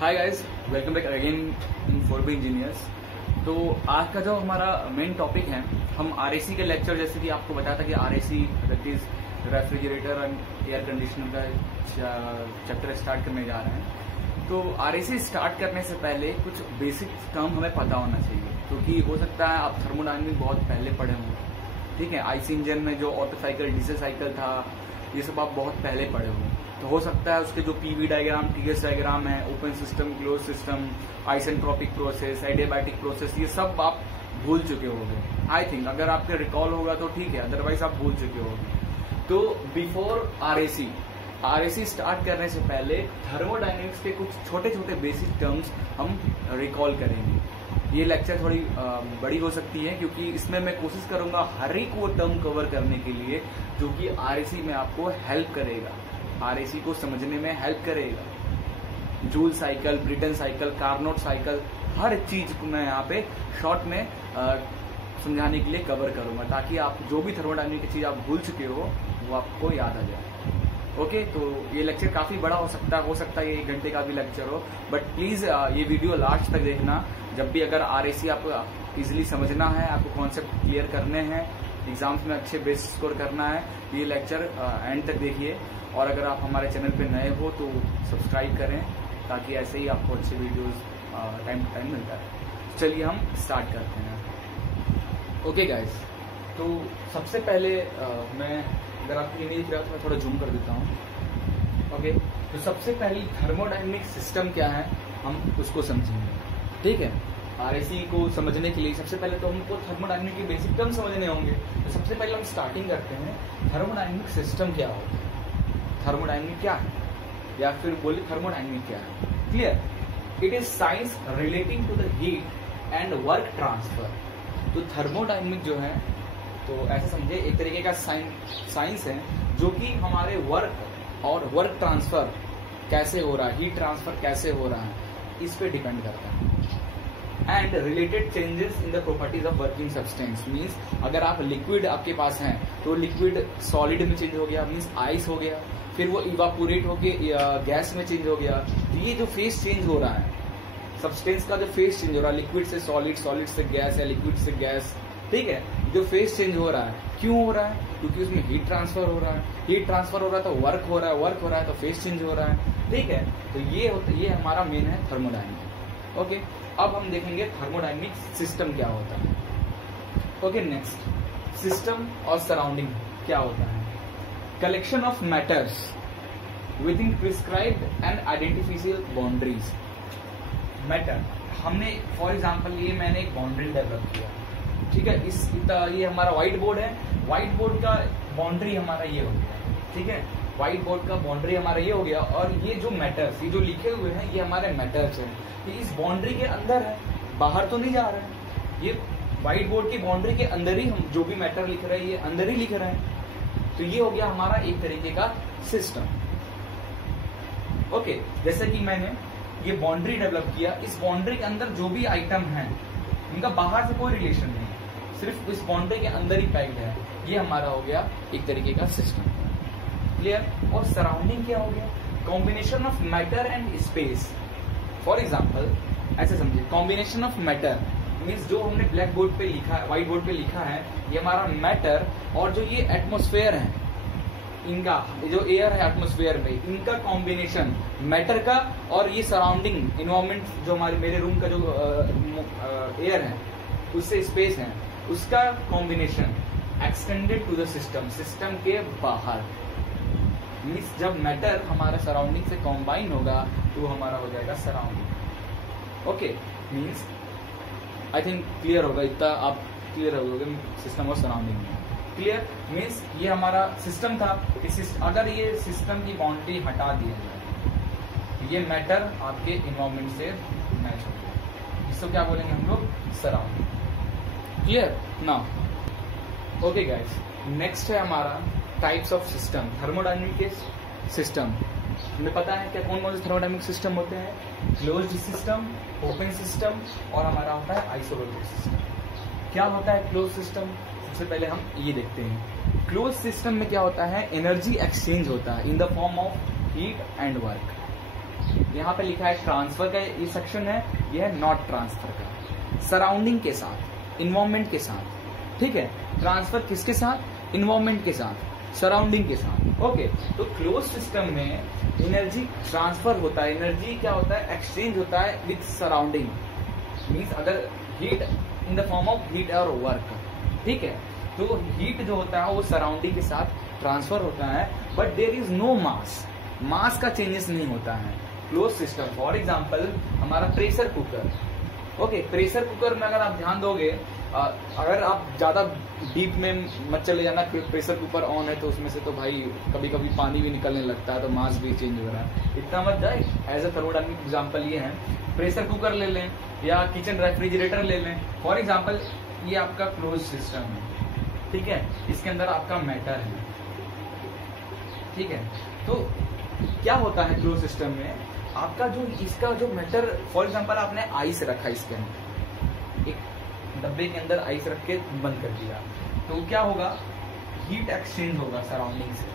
Hi guys, welcome back again in four B engineers. तो आज का जो हमारा मेन टॉपिक है, हम आरएसी के लेक्चर, जैसे कि आपको बताया था कि RAC that is refrigerator and air conditioner का चैप्टर स्टार्ट करने जा रहे हैं। तो आरएसी स्टार्ट करने से पहले कुछ बेसिक टर्म हमें पता होना चाहिए, क्योंकि हो सकता है आप थर्मोडायनामिक बहुत पहले पढ़े हों। ठीक है, आईसी इंजन में जो ऑटो साइकिल, डीजल साइकिल था, ये सब आप बहुत पहले पढ़े हों। तो हो सकता है उसके जो पीवी डायग्राम, टीएस डायग्राम है, open system, close system, isentropic process, adiabatic process, ये सब आप भूल चुके होंगे। आई थिंक अगर आपके रिकॉल होगा तो ठीक है, अदरवाइज आप भूल चुके होंगे। तो बिफोर आरएसी स्टार्ट करने से पहले थर्मोडायनेमिक्स के कुछ छोटे छोटे बेसिक टर्म्स हम रिकॉल करेंगे। ये लेक्चर थोड़ी बड़ी हो सकती है, क्योंकि इसमें मैं कोशिश करूंगा हर एक वो टर्म कवर करने के लिए जो कि आरएसी में आपको हेल्प करेगा, आरएसी को समझने में हेल्प करेगा। Joule cycle, Brayton cycle, Carnot cycle, हर चीज को मैं यहाँ पे शॉर्ट में समझाने के लिए कवर करूंगा, ताकि आप जो भी थर्मोडायनामिक की चीज आप भूल चुके हो वो आपको याद आ जाए। ओके, तो ये लेक्चर काफी बड़ा हो सकता है ये 1 घंटे का भी लेक्चर हो, बट प्लीज ये वीडियो लास्ट तक देखना। जब भी अगर आरएसी आपको इजिली समझना है, आपको कॉन्सेप्ट क्लियर करने हैं, एग्जाम्स में अच्छे बेस्ट स्कोर करना है, तो ये लेक्चर एंड तक देखिए। और अगर आप हमारे चैनल पे नए हो तो सब्सक्राइब करें, ताकि ऐसे ही आपको अच्छे वीडियोस टाइम टू टाइम मिलता है। चलिए हम स्टार्ट करते हैं। ओके गाइस, तो सबसे पहले मैं, अगर आपको ये नहीं दिख रहा तो मैं थोड़ा जूम कर देता हूँ। ओके, तो सबसे पहले थर्मोडायनेमिक सिस्टम क्या है हम उसको समझेंगे। ठीक है, आरएसी को समझने के लिए सबसे पहले तो हमको थर्मोडायनेमिक के बेसिक टर्म समझने होंगे। तो सबसे पहले हम स्टार्टिंग करते हैं, थर्मोडायनेमिक सिस्टम क्या होता है, थर्मोडायनेमिक क्या है, या फिर बोले थर्मोडायनेमिक क्या है। Clear, it is science relating to the heat and work transfer. तो थर्मोडायनेमिक जो है, तो ऐसे समझे एक तरीके का साइंस है जो कि हमारे वर्क और वर्क ट्रांसफर कैसे हो रहा है, हीट ट्रांसफर कैसे हो रहा है, इस पे डिपेंड करता है। And related changes in the properties of working substance, means अगर आप लिक्विड आपके पास हैं तो लिक्विड सॉलिड में चेंज हो गया, मीन्स आइस हो गया, फिर वो इवापोरेट होके गैस में चेंज हो गया। तो ये जो फेस चेंज हो रहा है, सब्सटेंस का जो फेस चेंज हो रहा है, लिक्विड से सॉलिड, सॉलिड से गैस या लिक्विड से गैस, ठीक है, जो फेस चेंज हो रहा है, क्यों हो रहा है? क्योंकि उसमें हीट ट्रांसफर हो रहा है, हीट ट्रांसफर हो रहा है तो वर्क हो रहा है, वर्क हो रहा है तो फेस चेंज हो रहा है। ठीक है, तो ये हमारा मेन है थर्मोडायनेमिक। ओके, अब हम देखेंगे थर्मोडायनेमिक सिस्टम क्या होता है। ओके, नेक्स्ट, सिस्टम और सराउंडिंग क्या होता है। Collection of matters within prescribed and identifiable boundaries. Matter, हमने फॉर एग्जाम्पल मैंने एक बाउंड्री डेवलप किया, ठीक है, ये हमारा व्हाइट बोर्ड है, व्हाइट बोर्ड का बाउंड्री हमारा ये हो गया। ठीक है, व्हाइट बोर्ड का बाउंड्री हमारा ये हो गया, और ये जो मैटर्स, ये जो लिखे हुए हैं, ये हमारे मैटर्स हैं। ये इस बाउंड्री के अंदर है, बाहर तो नहीं जा रहे हैं। ये व्हाइट बोर्ड की बाउंड्री के अंदर ही हम जो भी मैटर लिख रहे हैं, ये अंदर ही लिख रहे हैं। तो ये हो गया हमारा एक तरीके का सिस्टम। ओके, जैसे कि मैंने ये बाउंड्री डेवलप किया, इस बाउंड्री के अंदर जो भी आइटम है इनका बाहर से कोई रिलेशन नहीं, सिर्फ इस बाउंड्री के अंदर ही पैक्ड है। ये हमारा हो गया एक तरीके का सिस्टम। क्लियर। और सराउंडिंग क्या हो गया, combination of matter and space. For example ऐसे समझिए, कॉम्बिनेशन ऑफ मैटर मीन्स जो हमने ब्लैक बोर्ड पे लिखा है, व्हाइट बोर्ड पे लिखा है, ये हमारा मैटर, और जो ये एटमोस्फेयर है, इनका जो एयर है एटमोस्फेयर में, इनका कॉम्बिनेशन मैटर का, और ये सराउंडिंग इन्वायरमेंट जो मेरे रूम का जो एयर है, उससे स्पेस है, उसका combination extended to the system, system के बाहर। मीन्स जब मैटर हमारा सराउंडिंग से कॉम्बाइन होगा तो हमारा हो जाएगा surrounding. Okay, means I think clear होगा, इतना आप क्लियर हो गए सिस्टम और सराउंडिंग में। क्लियर, मीन्स ये हमारा सिस्टम था। अगर ये सिस्टम की बाउंड्री हटा दिया जाए, ये मैटर आपके इन्वायरमेंट से मैच हो गया, इसको क्या बोलेंगे हम लोग, surrounding. Clear now. Okay guys, next है हमारा टाइप्स ऑफ सिस्टम, थर्मोडायनेमिक के सिस्टम। हमें पता है क्या कौन कौन से थर्मोडायनेमिक सिस्टम होते हैं, क्लोज्ड सिस्टम, ओपन सिस्टम, और हमारा होता है आइसोबैरिक सिस्टम। क्या होता है क्लोज सिस्टम, सबसे पहले हम ये देखते हैं। क्लोज सिस्टम में क्या होता है, एनर्जी एक्सचेंज होता है in the form of heat and work. यहाँ पे लिखा है ट्रांसफर का ये सेक्शन है, ये है नॉट ट्रांसफर का। सराउंडिंग के साथ, इन्वायरमेंट के साथ, ठीक है। ट्रांसफर किसके साथ? इन्वायरमेंट के साथ, सराउंडिंग के साथ। ओके, तो क्लोज सिस्टम में एनर्जी ट्रांसफर होता है, एनर्जी क्या होता है? एक्सचेंज होता है विथ सराउंडिंग। मीन्स अगर heat in the form of heat और वर्क, ठीक है, तो हीट जो होता है वो सराउंडिंग के साथ ट्रांसफर होता है, बट देयर इज नो मास, मास का चेंजेस नहीं होता है क्लोज सिस्टम। फॉर एग्जाम्पल हमारा pressure cooker, okay, pressure cooker में अगर आप ध्यान दोगे, अगर आप ज्यादा डीप में मत चले जाना, प्रेशर कुकर ऑन है तो उसमें से तो भाई कभी कभी पानी भी निकलने लगता है, तो मास भी चेंज हो रहा है, इतना मत जाए। एज अ थर्मोडायनामिक एग्जांपल ये है, प्रेशर कुकर ले लें या किचन रेफ्रिजरेटर ले लें। फॉर एग्जांपल ये आपका क्लोज सिस्टम है, ठीक है, इसके अंदर आपका मैटर है, ठीक है। तो क्या होता है क्लोज सिस्टम में? आपका जो इसका जो मैटर, फॉर एग्जांपल आपने आइस रखा इसके अंदर, एक डब्बे के अंदर आइस रख के बंद कर दिया, तो क्या होगा? हीट एक्सचेंज होगा सराउंडिंग से,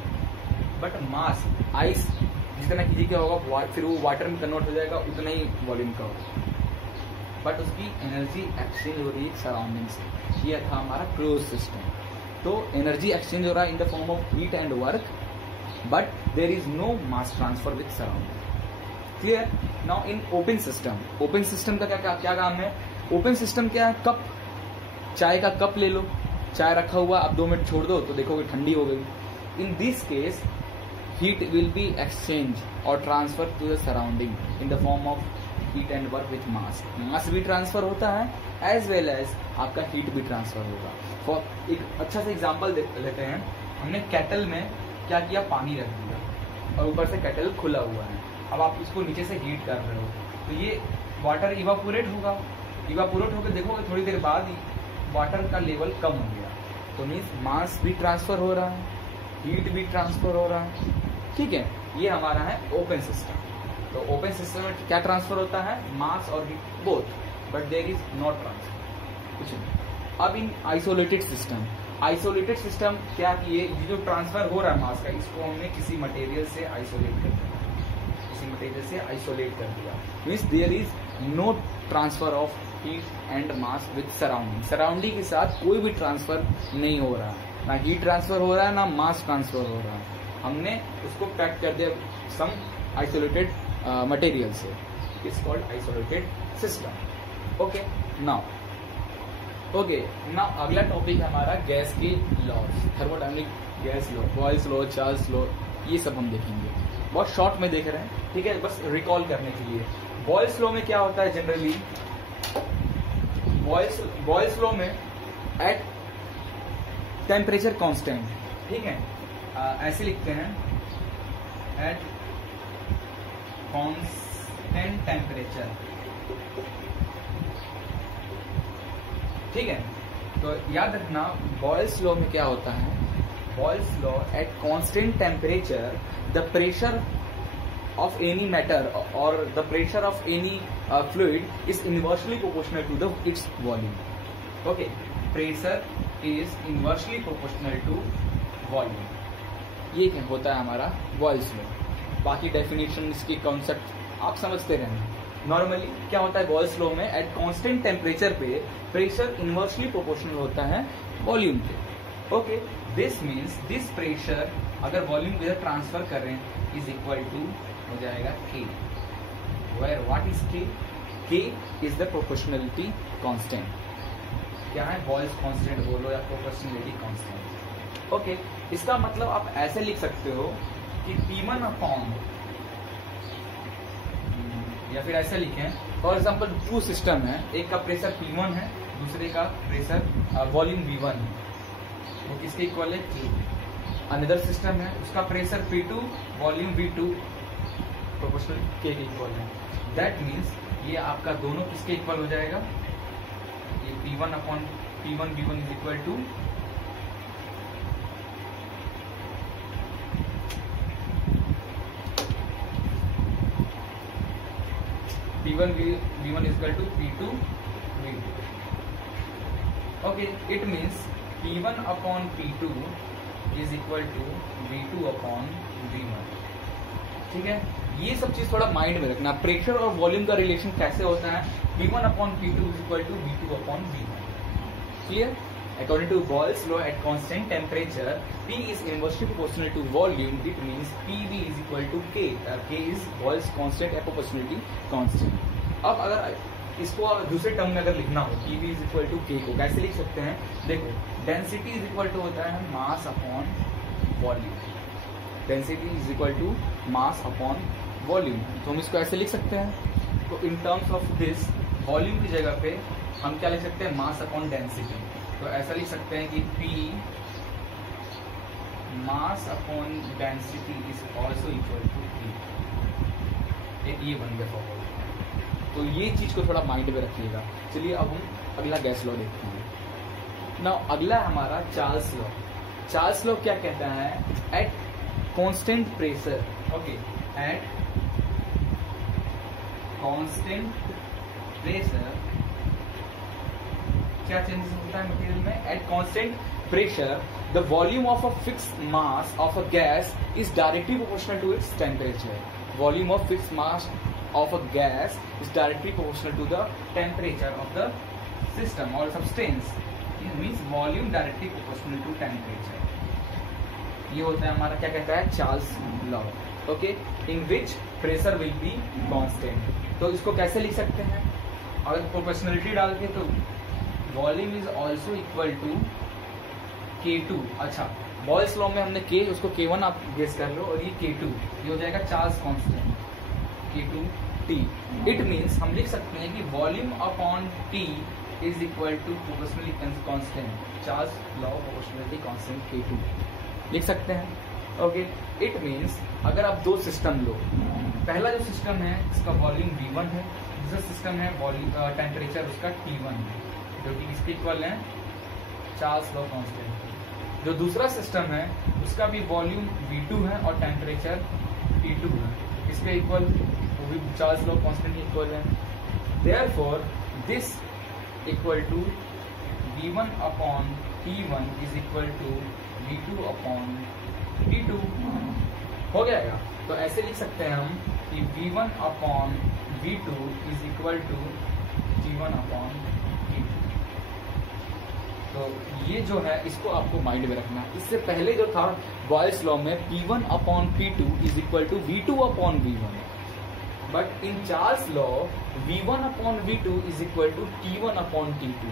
बट मास आइस जितना कीजिए क्या होगा, फिर वो वाटर में कन्वर्ट हो जाएगा, उतना ही वॉल्यूम का होगा, बट उसकी एनर्जी एक्सचेंज हो रही है सराउंडिंग से। ये था हमारा क्लोज सिस्टम। तो एनर्जी एक्सचेंज हो रहा है in the form of heat and work, but there is no mass transfer with surrounding. Clear? Now in open system, open system का क्या काम है? ओपन सिस्टम क्या है? कप, चाय का कप ले लो, चाय रखा हुआ, आप 2 मिनट छोड़ दो तो देखोगे ठंडी हो गई। In this case heat will be exchange और transfer to the surrounding in the form of heat and work with mass. Mass भी ट्रांसफर होता है एज वेल एज आपका हीट भी ट्रांसफर होगा। फॉर एक अच्छा सा एग्जांपल लेते हैं, हमने केटल में क्या किया? पानी रख दिया और ऊपर से केटल खुला हुआ है, अब आप इसको नीचे से हीट कर रहे हो, तो ये वाटर इवापोरेट होगा, इवापोरेट होकर देखोगे थोड़ी देर बाद वाटर का लेवल कम हो गया, तो मीन्स मास भी ट्रांसफर हो रहा है, हीट भी ट्रांसफर हो रहा है, ठीक है। ये हमारा है ओपन सिस्टम। तो ओपन सिस्टम में क्या ट्रांसफर होता है? मास और heat both, but there is not transfer, कुछ नहीं। अब in isolated system, isolated system क्या किए? ये जो ट्रांसफर हो रहा है मास का, इसको हमने किसी मटेरियल से आइसोलेट कर दिया, किसी मटेरियल से आइसोलेट कर दिया, means there is no transfer of heat and mass with surrounding. Surrounding के साथ कोई भी ट्रांसफर नहीं हो रहा, ना हीट ट्रांसफर हो रहा है, ना मास ट्रांसफर हो रहा है। हमने उसको पैक कर दिया सम आइसोलेटेड मटेरियल से, it's called isolated system. Okay, now अगला टॉपिक है हमारा गैस के laws, thermodynamic gas law, Boyle's law, Charles law, ये सब हम देखेंगे। बहुत शॉर्ट में देख रहे हैं, ठीक है, बस रिकॉल करने के लिए। बॉयल्स लॉ में क्या होता है जनरली? बॉयल्स लॉ में एट टेम्परेचर कांस्टेंट, ठीक है, ऐसे लिखते हैं, एट कांस्टेंट टेम्परेचर, ठीक है। तो याद रखना बॉयल्स लॉ में क्या होता है? Boyle's law at constant temperature the pressure of any matter or the pressure of any fluid is inversely proportional to its volume. Okay, pressure is inversely proportional to volume. ये क्या होता है हमारा Boyle's law. बाकी definition इसकी concept आप समझते रहना। नॉर्मली क्या होता है बॉयल्स लॉ में? एट कांस्टेंट टेम्परेचर पे प्रेशर इनवर्सली प्रोपोर्शनल होता है वॉल्यूम के। Okay, this means this pressure अगर वॉल्यूम इधर ट्रांसफर करें इज इक्वल टू हो जाएगा K, where what is K? K is the proportionality constant. क्या है? बॉयल्स कांस्टेंट बोलो या प्रोपोर्शनलिटी कांस्टेंट। ओके, इसका मतलब आप ऐसे लिख सकते हो कि P1 अपॉन, या फिर ऐसे लिखें, फॉर एग्जाम्पल 2 सिस्टम है, एक का प्रेशर P1 है, दूसरे का प्रेशर वॉल्यूम V1 है, वो किसके इक्वल है? K। अनदर सिस्टम है, उसका pressure P2, volume V2 proportional K के इक्वल है। दैट मीन्स ये आपका दोनों किसके इक्वल हो जाएगा? ये P1 upon P1 V1 is equal to P1 V1 is equal to P2 V2। Okay, it means P1 upon P2 is equal to V2 upon V1। ठीक है, ये सब चीज थोड़ा माइंड में रखना। प्रेशर और वॉल्यूम का रिलेशन कैसे होता है, V1 upon P2 is equal to V2 upon V1. Clear? According to Boyle's law, at constant temperature, P is inversely proportional to volume. It means PV is equal to K. K is Boyle's constant या proportionality constant. अब अगर इसको दूसरे term में अगर लिखना हो, PV is equal to K को कैसे लिख सकते हैं? देखो, डेंसिटी इज इक्वल टू होता है mass upon volume. Density is equal to mass upon volume, तो हम इसको ऐसे लिख सकते हैं। तो in terms of this, volume की जगह पे हम क्या लिख सकते हैं, मास अपॉन डेंसिटी। तो ऐसा लिख सकते हैं कि P mass upon density is also equal to P। एक ये बन गया फॉर्मूला। तो ये चीज को थोड़ा माइंड में रखिएगा। चलिए अब हम अगला गैस लॉ देखते हैं। नाउ अगला हमारा चार्ल्स लॉ। चार्ल्स लॉ क्या कहता है, at constant pressure, okay, at constant pressure क्या चेंजेस होता है मटेरियल में, at constant pressure the volume of a fixed mass of a gas is directly proportional to its temperature. Volume of fixed mass of a gas is directly proportional to the temperature of the system or substance. It means volume directly proportional to temperature. ये होता है हमारा क्या कहता है, Charles law, okay, in which pressure will be constant. तो इसको कैसे लिख सकते हैं, अगर प्रोपोर्शनलिटी डाल के, तो volume is also equal to K2। अच्छा, बॉयल्स लॉ में हमने K, उसको K1 आप गेस कर लो, और ये K2, ये हो जाएगा Charles constant K2T। It means हम लिख सकते हैं कि volume upon T is equal to proportionality constant, Charles law proportionality constant K2 लिख सकते हैं, ओके। इट मीन्स अगर आप दो सिस्टम लो, पहला जो सिस्टम है इसका वॉल्यूम V1 है, दूसरा सिस्टम है वॉल्यूम टेम्परेचर उसका T1 है, जो कि इसके इक्वल है चार्ल्स लॉ कांस्टेंट। जो दूसरा सिस्टम है उसका भी वॉल्यूम V2 है और टेम्परेचर T2 है, इसके इक्वल वो भी चार्ल्स लॉ कांस्टेंट इक्वल है। Therefore this equal to V1 upon T1 is equal to V2 upon T2 हो जाएगा। तो ऐसे लिख सकते हैं हम कि V1 upon V2 is equal to T1 upon T2। तो ये जो है इसको आपको माइंड में रखना। इससे पहले जो था बॉयल्स लॉ में P1 upon P2 is equal to V2 upon V1, but in Charles law V1 upon V2 is equal to T1 upon T2।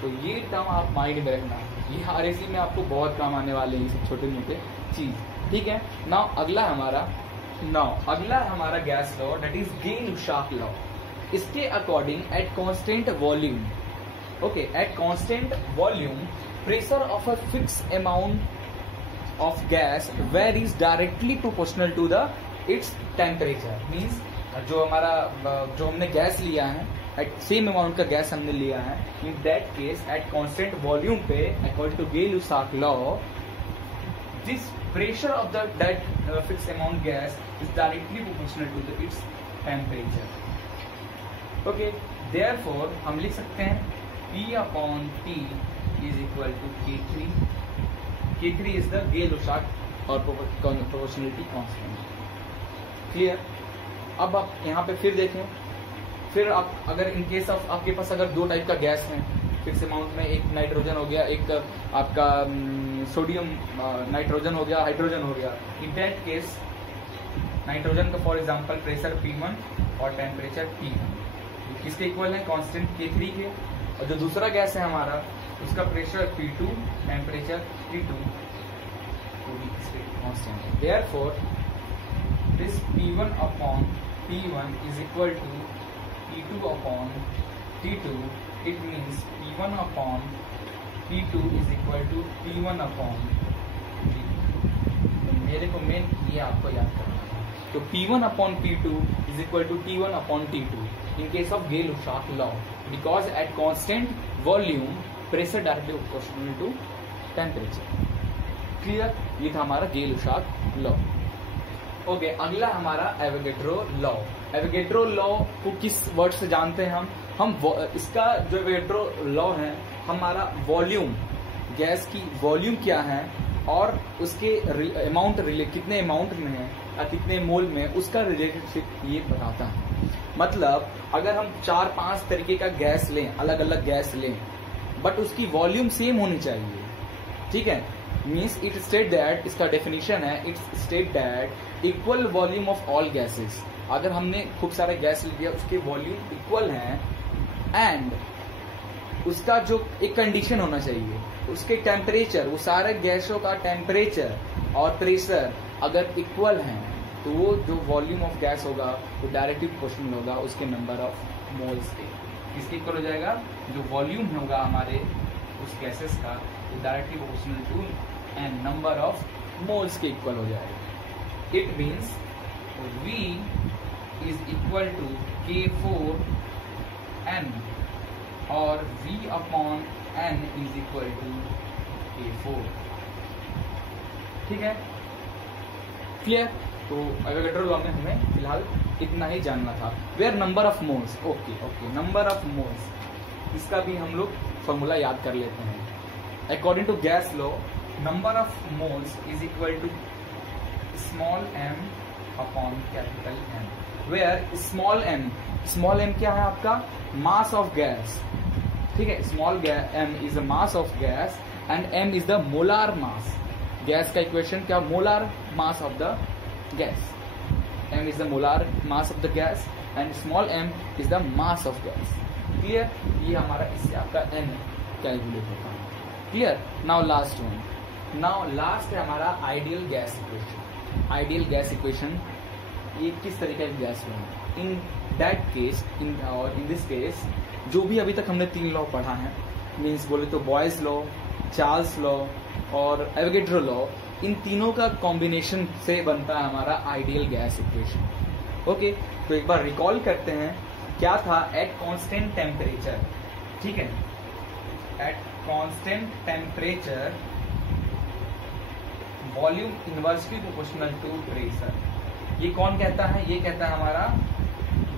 तो ये टर्म आप माइंड में रखना, ये RAC में आपको बहुत काम आने वाले हैं, ये सब छोटे मोटे चीज, ठीक है। नाउ अगला हमारा gas law, that is Gay Lussac law. इसके according at constant volume, okay, at constant volume pressure of a fixed amount of gas varies directly proportional to the its temperature। means जो हमने गैस लिया है, at same amount का gas हमने लिया है, in that case at constant volume पे according to Gay-Lussac law this pressure of that fixed amount gas is directly proportional to its temperature, okay। therefore हम लिख सकते हैं P upon T is equal to K3. K3 is the Gay-Lussac or proportionality constant. Clear? अब आप यहाँ पे फिर देखें, फिर आप अगर इन केस ऑफ आपके पास अगर दो टाइप का गैस है फिक्स अमाउंट में, एक नाइट्रोजन हो गया, एक आपका सोडियम नाइट्रोजन हो गया, हाइड्रोजन हो गया। इन दैट केस नाइट्रोजन का फॉर एग्जांपल प्रेशर P1 और टेम्परेचर T1 किसके इक्वल है, कांस्टेंट K3 के। और जो दूसरा गैस है हमारा उसका प्रेशर P2, टेम्परेचर T2 वो भी इसके कांस्टेंट है। Therefore this P1 upon P1 is equal to P2 upon T2। It means P1 upon P2 is equal to P1 upon T2। मेरे को मेन ये आपको याद करना है। तो P1 upon P2 is equal to T1 upon T2 in case of Gay-Lussac law, because at constant volume pressure directly proportional to temperature. Clear? ये था हमारा Gay-Lussac law. ओके, अगला हमारा एवोगैड्रो लॉ। एवोगैड्रो लॉ को किस word से जानते हैं हम इसका जो एवोगैड्रो लॉ है, हमारा वॉल्यूम, गैस की वॉल्यूम क्या है और उसके अमाउंट कितने अमाउंट में है कितने मोल में, उसका रिलेशनशिप ये बताता है। मतलब अगर हम 4-5 तरीके का गैस लें, अलग अलग गैस लें, बट उसकी वॉल्यूम सेम होनी चाहिए, ठीक है, मीन्स इट स्टेट दैट, इसका डेफिनेशन है, it state that equal volume of all gases. अगर हमने खूब सारे गैस लिया, उसके वॉल्यूम इक्वल हैं, एंड उसका जो एक कंडीशन होना चाहिए, उसके टेम्परेचर, वो सारे गैसों का टेम्परेचर और प्रेशर अगर इक्वल हैं, तो वो जो वॉल्यूम ऑफ गैस होगा वो डायरेक्टली प्रोपोर्शनल होगा उसके नंबर ऑफ मोल्स के। किसके इक्वल हो जाएगा? जो वॉल्यूम होगा हमारे उस गैसेस का, वो directly proportional to n number of moles के इक्वल हो जाएगा। It means V is equal to K4n और V upon n is equal to K4। ठीक है, क्लियर? तो एवोगैड्रो लॉ में हमें फिलहाल इतना ही जानना था। Where number of moles, okay, number of moles, इसका भी हम लोग फॉर्मूला याद कर लेते हैं। According to gas law, number of moles is equal to small m upon capital M, where small m क्या है आपका? मास ऑफ गैस, ठीक है, small m is the mass of gas and m is the molar mass. Gas का equation क्या? Molar mass of the gas, m is the molar mass of the gas and small m is the mass of gas। Clear? ये हमारा इससे आपका n calculate होता है। Clear? Now last one, now last है हमारा ideal gas equation. Ideal gas equation ये किस तरीके का गैस बना? इन that case, in this case, जो भी अभी तक हमने 3 लॉ पढ़ा है, मीन्स बोले तो बॉयज लॉ, चार्ल्स लॉ और एवोगैड्रो लॉ, इन तीनों का कॉम्बिनेशन से बनता है हमारा आइडियल गैस इक्वेशन। ओके, तो एक बार रिकॉल करते हैं, क्या था? एट कांस्टेंट टेम्परेचर, ठीक है, at constant temperature volume inversely proportional to pressure. ये कौन कहता है? ये कहता है हमारा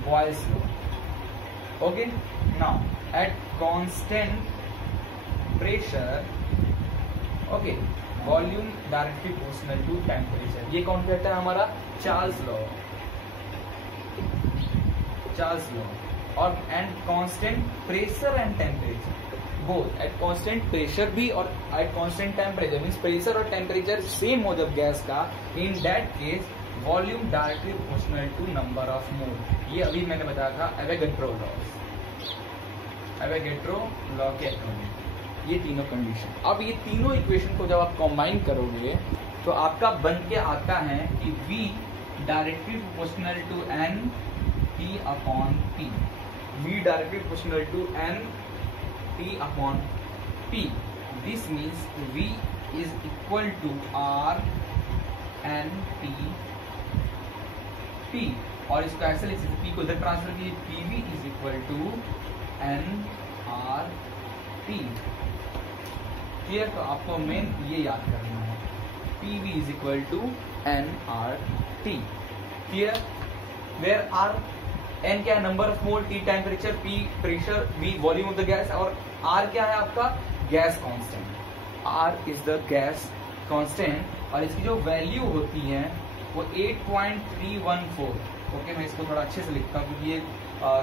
Boyle's law. Okay, now at constant pressure, okay, volume directly proportional to temperature, ये कौन कहता है? हमारा चार्ल्स लॉ। और and constant pressure and temperature both, at constant pressure भी और at constant temperature, means pressure और टेम्परेचर सेम हो जब गैस का, in that case volume directly proportional to number of mole. ये अभी मैंने बताया था एवोगैड्रो लॉ के अकॉर्डिंग, ये तीनों कंडीशन। अब ये तीनों इक्वेशन को जब आप कंबाइन करोगे तो आपका बन के आता है कि V directly proportional to N T upon P, V directly proportional to N T upon P। This means V is equal to R N T P, और इसको ऐसे लिख सकते, P को इधर ट्रांसफर कीजिए, PV is equal to N R T। Clear? तो आपको मेन ये याद करना है, PV is equal to nRT। Clear? Where R, N क्या है? Number of mole, T temperature, P pressure, V volume of the gas, और R क्या है आपका? Gas constant. R is the gas constant, और इसकी जो वैल्यू होती है वो 8.314। ओके, मैं इसको थोड़ा अच्छे से लिखता हूँ क्योंकि ये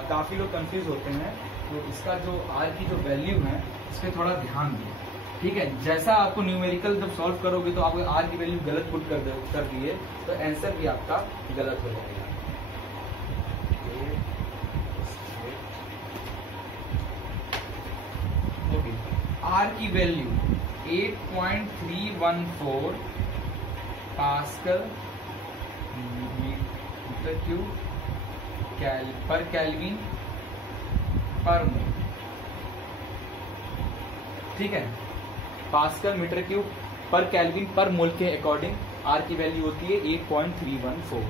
काफी लोग कंफ्यूज होते हैं, तो इसका जो R की जो वैल्यू है इस पर थोड़ा ध्यान दें, ठीक है। जैसा आपको न्यूमेरिकल जब सॉल्व करोगे तो आपको R की वैल्यू गलत पुट कर दिए तो आंसर भी आपका गलत हो जाएगा। ओके, R की वैल्यू 8.314 पास्कल मीटर क्यूब पर केल्विन पर मोल, ठीक है। पास्कल मीटर क्यूब पर केल्विन पर मोल के अकॉर्डिंग R की वैल्यू होती है 8.314।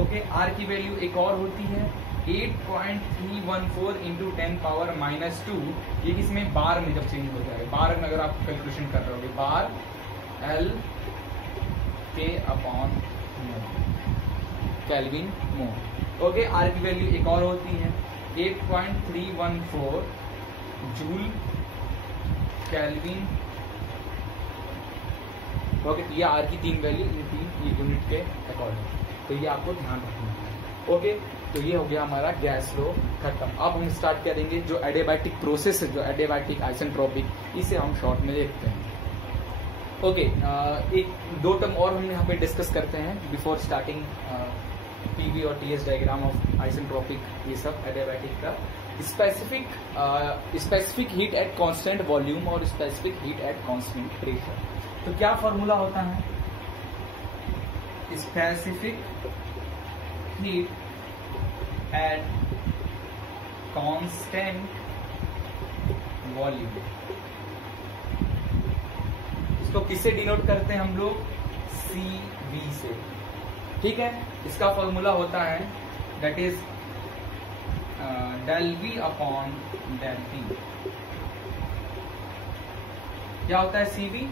ओके, R की वैल्यू एक और होती है 8.314 इंटू 10⁻²। ये किसमें? बार में जब चेंज हो जाए, बार में अगर आप कैलकुलेशन कर रहे होगे, बार L K अपॉन केल्विन मोल। ओके, R की वैल्यू एक और होती है 8.314 जूल केल्विन। ओके, तो ये R की 3 वैल्यू इन 3 यूनिट के अकॉर्डिंग। तो ये आपको ध्यान रखना है। ओके, तो ये हो गया हमारा गैस लो खत्म। अब हम स्टार्ट करेंगे जो एडियाबैटिक प्रोसेस है, जो एडियाबैटिक आइसेंट्रोपिक, इसे हम शॉर्ट में देखते हैं। ओके, एक दो टर्म और हम यहाँ पे डिस्कस करते हैं बिफोर स्टार्टिंग पीवी और टीएस डायग्राम ऑफ आइसेंट्रोपिक, ये सब एडियाबैटिक का। Specific heat at constant volume और specific heat at constant pressure. तो क्या फॉर्मूला होता है? Specific heat at constant volume, इसको किससे डिनोट करते हैं हम लोग? CV से। ठीक है, इसका फॉर्मूला होता है that is del V upon del T। क्या होता है CV?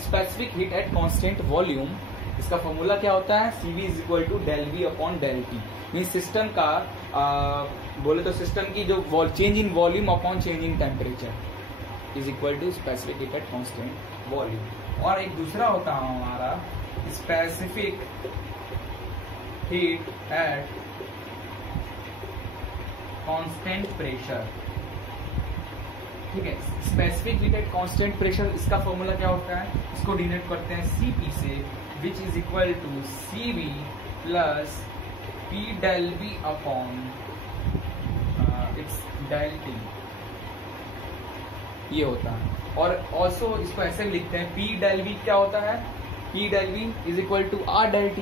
Specific heat at constant volume. इसका फॉर्मूला क्या होता है? CV is equal to del V upon del T। Means system का बोले तो सिस्टम की जो change in volume upon change in temperature is equal to specific heat at constant volume. और एक दूसरा होता है हमारा specific heat at constant pressure. ठीक है, specific heat at constant pressure, इसका फॉर्मूला क्या होता है? इसको डिनोट करते हैं CP से, which is equal to CV plus P del V upon its del T। ये होता है। और ऑल्सो इसको ऐसे भी लिखते हैं, P del V क्या होता है? P del V is equal to R del T।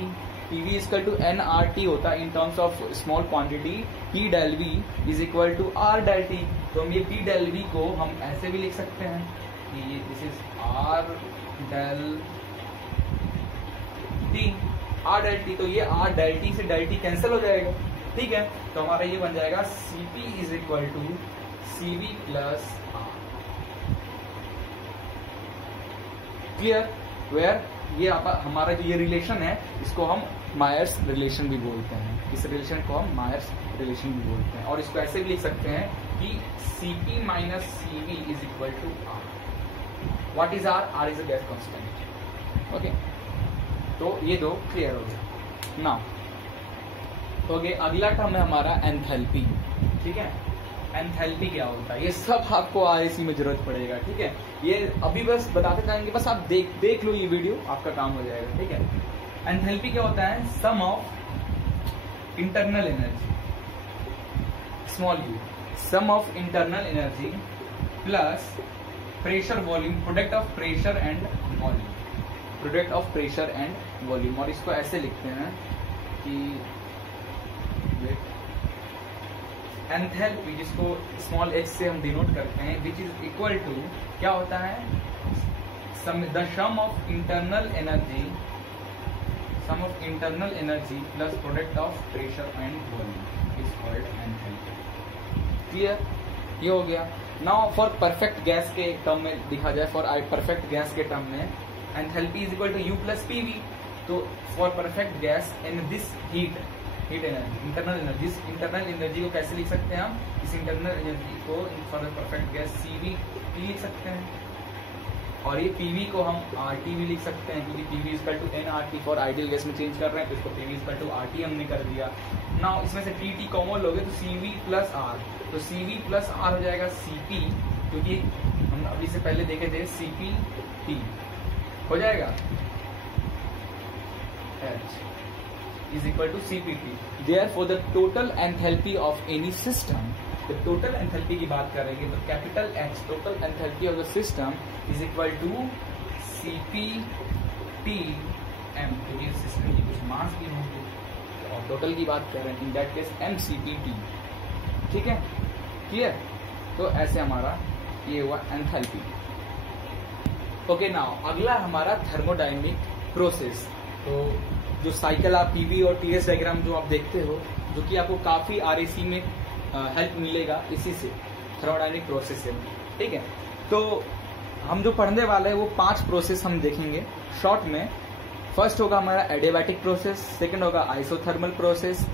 PV is equal to nRT होता है in terms of small quantity. P del V is equal to R del T। तो हम ये P del V को हम ऐसे भी लिख सकते हैं कि this is R del T, R del T। तो ये R del T से del T कैंसिल हो जाएगा। ठीक है, तो हमारा ये बन जाएगा CP is equal to CV plus R। Clear? Where ये हमारा जो ये रिलेशन है, इसको हम मायर्स रिलेशन भी बोलते हैं। इस रिलेशन को हम मायर्स रिलेशन भी बोलते हैं। और इसको ऐसे भी लिख सकते हैं कि CP minus CV is equal to R। What is R? R is a gas constant. Okay, तो ये दो क्लियर हो गया। नाउ ओके, अगला टर्म है हमारा एंथैल्पी। ठीक है, एंथैल्पी क्या होता है? ये सब आपको RAC में जरूरत पड़ेगा। ठीक है, ये अभी बस बताते जाएंगे, बस आप देख लो ये वीडियो, आपका काम हो जाएगा। ठीक है, एंथैल्पी क्या होता है? Sum of internal energy, small u, sum of internal energy plus pressure volume, product of pressure and volume, product of pressure and volume. और इसको ऐसे लिखते हैं कि एंथैल्पी, जिसको स्मॉल h से हम डिनोट करते हैं, विच इज इक्वल टू क्या होता है? The sum of internal energy, sum of internal energy plus product of pressure and volume is called enthalpy. Clear? ये हो गया। नाउ फॉर परफेक्ट गैस के टर्म में दिखा जाए, फॉर परफेक्ट गैस के टर्म में enthalpy is equal to U plus PV। तो for perfect gas in this heat energy, internal energy को कैसे लिख सकते हैं हम? इस इंटरनल एनर्जी को for the perfect gas CV P लिख सकते हैं, और ये PV को हम RT भी लिख सकते हैं, क्योंकि PV equal to nRT for ideal gas में चेंज कर रहे हैं, तो इसको PV इक्वल टू RT हमने कर दिया। नाउ इसमें से TT कॉमन लोगे तो CV प्लस R, तो CV प्लस R हो जाएगा CP, क्योंकि हम अभी से पहले देखे थे CPT हो जाएगा H is equal to CPT। Therefore, the total enthalpy of any system, the total enthalpy की बात करेंगे तो capital H, total enthalpy of the system is equal to CPT M, क्योंकि सिस्टम की कुछ मास भी होंगे और टोटल की बात कर रहे हैं, इन दैट केस MCPT। ठीक है, क्लियर? तो ऐसे हमारा ये हुआ एंथैल्पी। ओके, नाउ अगला हमारा थर्मोडायनेमिक प्रोसेस। तो जो साइकिल आप PV और TS डायग्राम जो आप देखते हो, जो कि आपको काफी RAC में हेल्प मिलेगा इसी से, थर्मोडायनेमिक प्रोसेस से। ठीक है, तो हम जो पढ़ने वाले हैं वो 5 प्रोसेस हम देखेंगे शॉर्ट में। फर्स्ट होगा हमारा एडियाबैटिक प्रोसेस, सेकंड होगा आइसोथर्मल प्रोसेस,